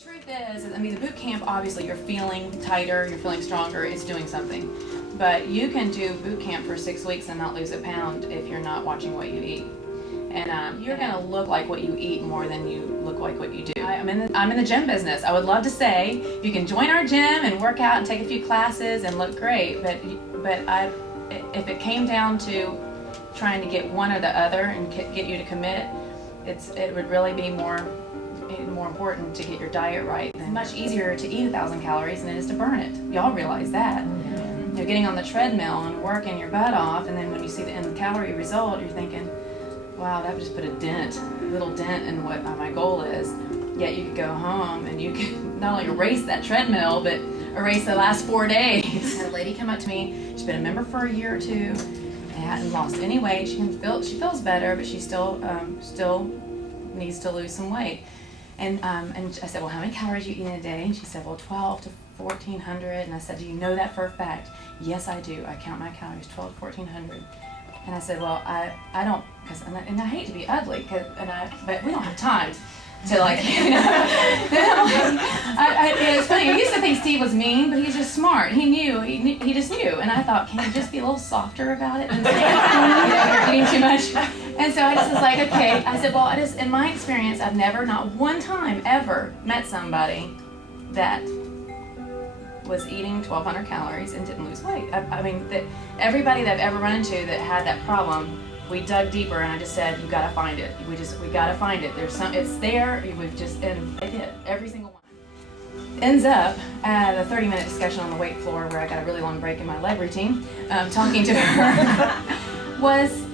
The truth is, I mean, the boot camp, obviously you're feeling tighter, you're feeling stronger, it's doing something. But you can do boot camp for 6 weeks and not lose a pound if you're not watching what you eat. And you're going to look like what you eat more than you look like what you do. I'm in the gym business. I would love to say you can join our gym and work out and take a few classes and look great, but if it came down to trying to get one or the other and get you to commit, it would really be more important to get your diet right. It's much easier to eat 1,000 calories than it is to burn it. Y'all realize that. You're getting on the treadmill and working your butt off, and then when you see the end calorie result, you're thinking, wow, that would just put a little dent in what my goal is. Yet you could go home and you can not only erase that treadmill, but erase the last 4 days. I had a lady come up to me, she's been a member for a year or two, and hadn't lost any weight. She feels better, but she still needs to lose some weight. And I said, well, how many calories do you eat in a day? And she said, well, 12 to 1,400. And I said, do you know that for a fact? Yes, I do. I count my calories, 12 to 1,400. And I said, well, I don't, and I hate to be ugly, but we don't have time to it's funny, I used to think Steve was mean, but he's just smart. He just knew. And I thought, can you just be a little softer about it? And you're eating too much. And so I just was like, okay. I said, well, in my experience, I've never, not one time ever, met somebody that was eating 1,200 calories and didn't lose weight. I mean, everybody that I've ever run into that had that problem, we dug deeper, and I just said, you gotta find it. We gotta find it. It's there. And they did, every single one. Ends up at a 30-minute discussion on the weight floor where I got a really long break in my leg routine, talking to her, was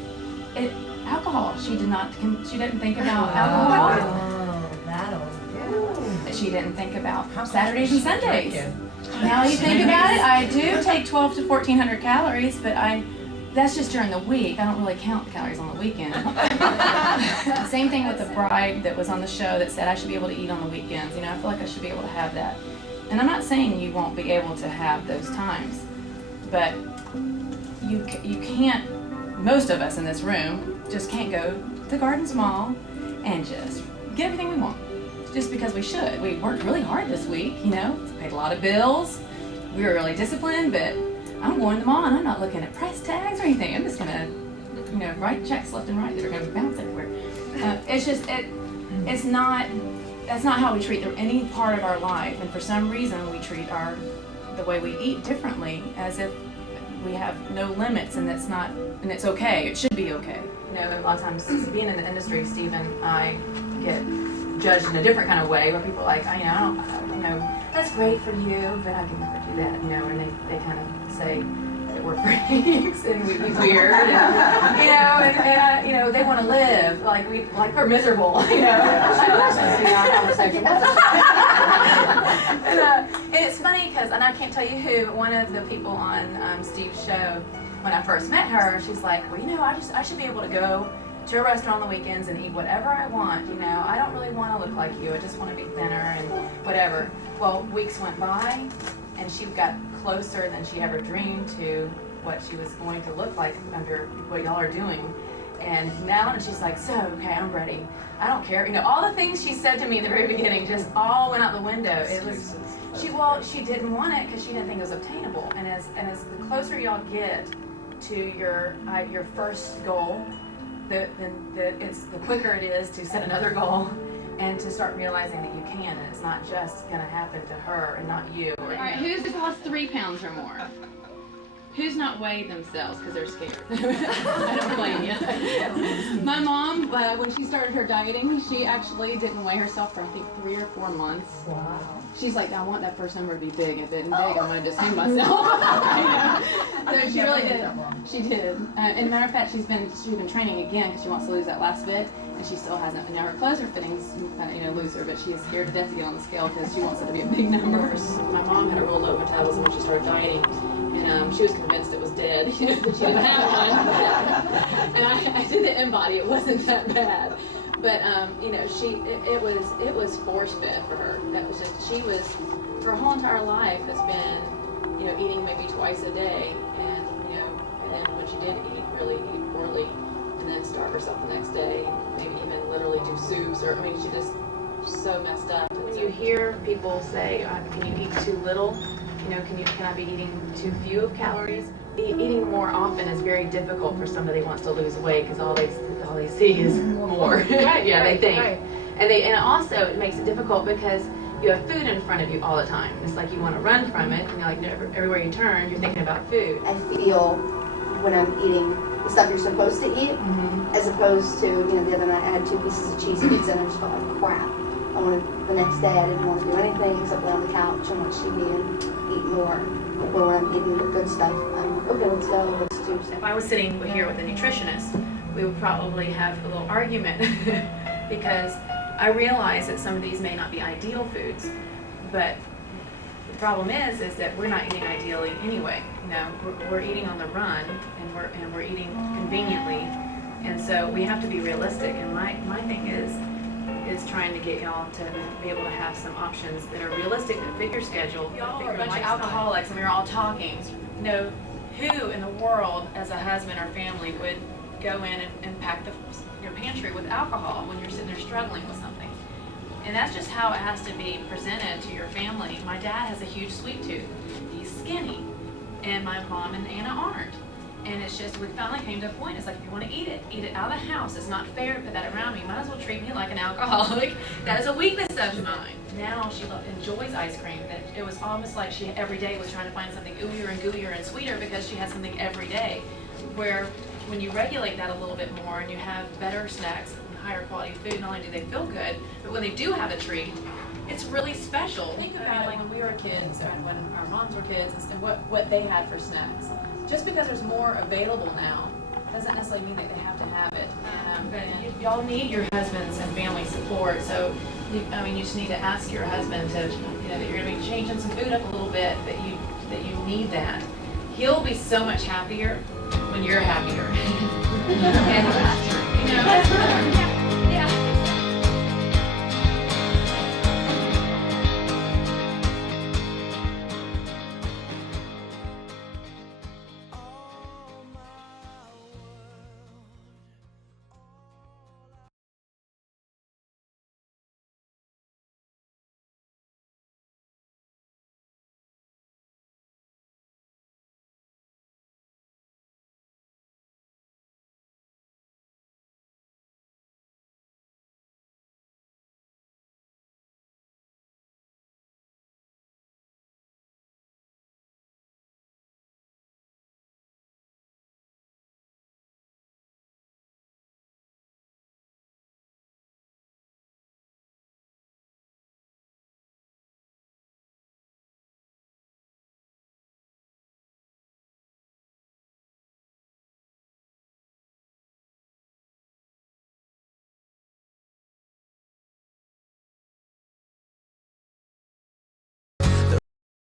alcohol. She didn't think about alcohol. Oh, that'll. She didn't think about Saturdays and Sundays. Now you think about it, I do take 12 to 1,400 calories, but that's just during the week. I don't really count the calories on the weekend. Same thing with the bride that was on the show that said I should be able to eat on the weekends. I feel like I should be able to have that. And I'm not saying you won't be able to have those times, but you can't, most of us in this room just can't go to the Gardens Mall and just get everything we want. Just because we should. We worked really hard this week, paid a lot of bills. We were really disciplined, but I'm going to the mall and I'm not looking at price tags or anything. I'm just gonna, write checks left and right that are gonna bounce everywhere. That's not how we treat any part of our life. And for some reason, we treat the way we eat differently, as if we have no limits, and it's okay. It should be okay. A lot of times, being in the industry, Steve and I get judged in a different kind of way, where people are like, I don't, that's great for you, but I can never do that, and they kind of say that we're freaks and we're weird, and they want to live like we're miserable, I don't see our conversation. And it's funny because, and I can't tell you who, but one of the people on Steve's show, when I first met her, she's like, well, I should be able to go to a restaurant on the weekends and eat whatever I want, I don't really want to look like you, I just want to be thinner and whatever. Well, weeks went by, and she got closer than she ever dreamed to what she was going to look like under what y'all are doing. And now she's like, so, okay, I'm ready. I don't care. All the things she said to me in the very beginning just all went out the window. She didn't want it because she didn't think it was obtainable. And as the closer y'all get to your first goal, the quicker it is to set another goal and to start realizing that you can, and it's not just going to happen to her and not you. All right, who's lost 3 pounds or more? Who's not weighed themselves because they're scared? I don't blame you. My mom, when she started her dieting, she actually didn't weigh herself for I think 3 or 4 months. Wow. She's like, I want that first number to be big. If it isn't big, I'm going to just hang myself. So she really did. She did. And matter of fact, she's been training again because she wants to lose that last bit, and she still hasn't. Now her clothes are fitting, looser, but she is scared to death to get on the scale because she wants it to be a big number. My mom had a real low metabolism when she started dieting, and she was convinced it was dead, that she didn't have one. And I did the InBody. It wasn't that bad. But it was force fed for her. That was just, her whole entire life has been, eating maybe twice a day, and then when she did really eat poorly, and then starve herself the next day, maybe even literally do soups, she's so messed up. And when you hear people say, can you eat too little? You know, can I be eating too few calories? Eating more often is very difficult for somebody who wants to lose weight because all they see is more. Right, yeah, right, they think. right. And also it makes it difficult because you have food in front of you all the time. It's like you want to run from it, and you're like everywhere you turn, you're thinking about food. I feel when I'm eating the stuff you're supposed to eat, as opposed to, the other night I had 2 pieces of cheese pizza and I just felt like crap. The next day I didn't want to do anything except lay on the couch and watch TV and eat more. Or when I'm eating the good stuff, I'm like, okay, let's go, let's do If I was sitting here with a nutritionist, we would probably have a little argument because I realize that some of these may not be ideal foods, but the problem is that we're not eating ideally anyway. We're eating on the run, and we're eating conveniently, and so we have to be realistic. And my thing is trying to get y'all to be able to have some options that are realistic that fit your schedule. Y'all are a bunch of alcoholics, and we were all talking. Who in the world, as a husband or family, would go in and pack your pantry with alcohol when you're sitting there struggling with something? And that's just how it has to be presented to your family. My dad has a huge sweet tooth. He's skinny. And my mom and Anna aren't. And it's just, we finally came to a point, it's like, if you want to eat it out of the house. It's not fair to put that around me. You might as well treat me like an alcoholic. That is a weakness of mine. Now she enjoys ice cream. It was almost like she every day was trying to find something ooier and gooier and sweeter because she had something every day. Where when you regulate that a little bit more and you have better snacks and higher quality food, not only do they feel good, but when they do have a treat, it's really special. Think about it, like when we were kids and when our moms were kids and what they had for snacks. Just because there's more available now doesn't necessarily mean that they have to have it. But y'all need your husband's and family support. So, you just need to ask your husband to, that you're going to be changing some food up a little bit, that you need that. He'll be so much happier when you're happier. And,